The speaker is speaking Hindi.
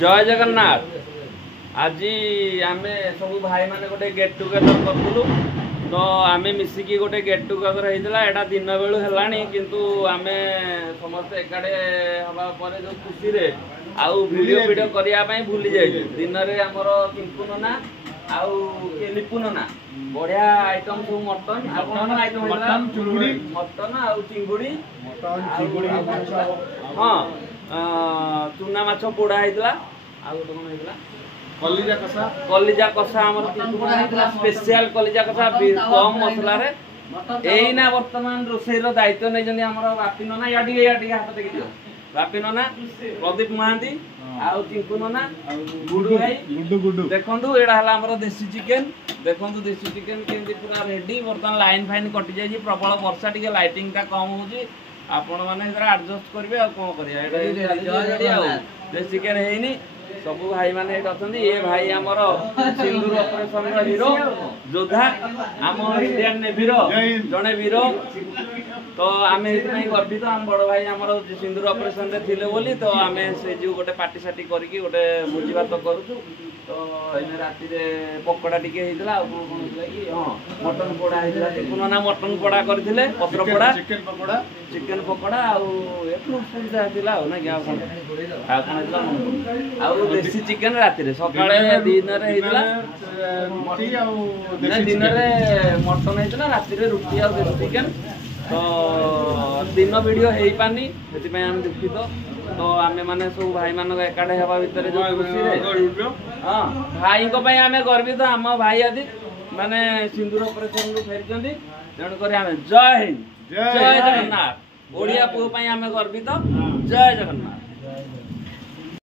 जय जगन्नाथ। आज आम सब भाई मैंने गोटे गेट टुगेदर करूँ तो आम मिसिकी गोटे गेट टुगेदर होता है दिन बेलू है किंतु आम समस्त एकाड़े हवा जो खुशी रे आउ वीडियो वीडियो करने भूली जाइए। दिन में आमर किंकु नना आउ लिपु नना बढ़िया आइटम सब मटन मटन चिंगुड़ी मटन आउ चिंगुड़ी हाँ चूना माछ पोड़ा होता कलिजा कषा स्पेशल कलिजा कषा कम मसला एना वर्तमान रोषेर दायित्व नहीं बापी नना या हाथ टेक दियो बापी नना प्रदीप महांती आउ चिंकू नना गुडू भाई देखु यहाँ देसी चिकेन देखु देसी चिकेन केमती पूरा रेडी। बर्तमान लाइन फाइन कटि जाए प्रबल वर्षा टी लाइटिंग टा कम हो आपण मैंने एडजस्ट करेंगे कौन कर देसी चिकेन है सब भाई माने अच्छा ये भाई आमर सिंदूर ऑपरेशन हीरो योद्धा आम इंडियन नेवीर जड़े वीर तो आम गर्वित आम बड़ भाई आमर सिंदूर ऑपरेशन रे थिले बोली तो आम से जो गोटे पार्टी सार्टी करके गोटे भोजी भात करूँ तो राति पकोड़ा टी हाँ मटन पोड़ा होता ना मटन पोड़ा करते पत्र पोड़ा चिकेन पकोड़ा देसी चिकेन राति सकाଳେ दिन दिन मटन होता राति रुटी आ देसी चिकेन तो दिन वीडियो हो पानी से आम दुखित तो आम मैंने सब भाई मान एकाठे हवा भितर जो खुशी हाँ भाई आम गर्वित आम भाई आदि माने सिंदूर ऑपरेशन रू फेरी तेणुक जय हिंद जय जगन्नाथ ओडिया पुओ आम गर्वित जय जगन्नाथ।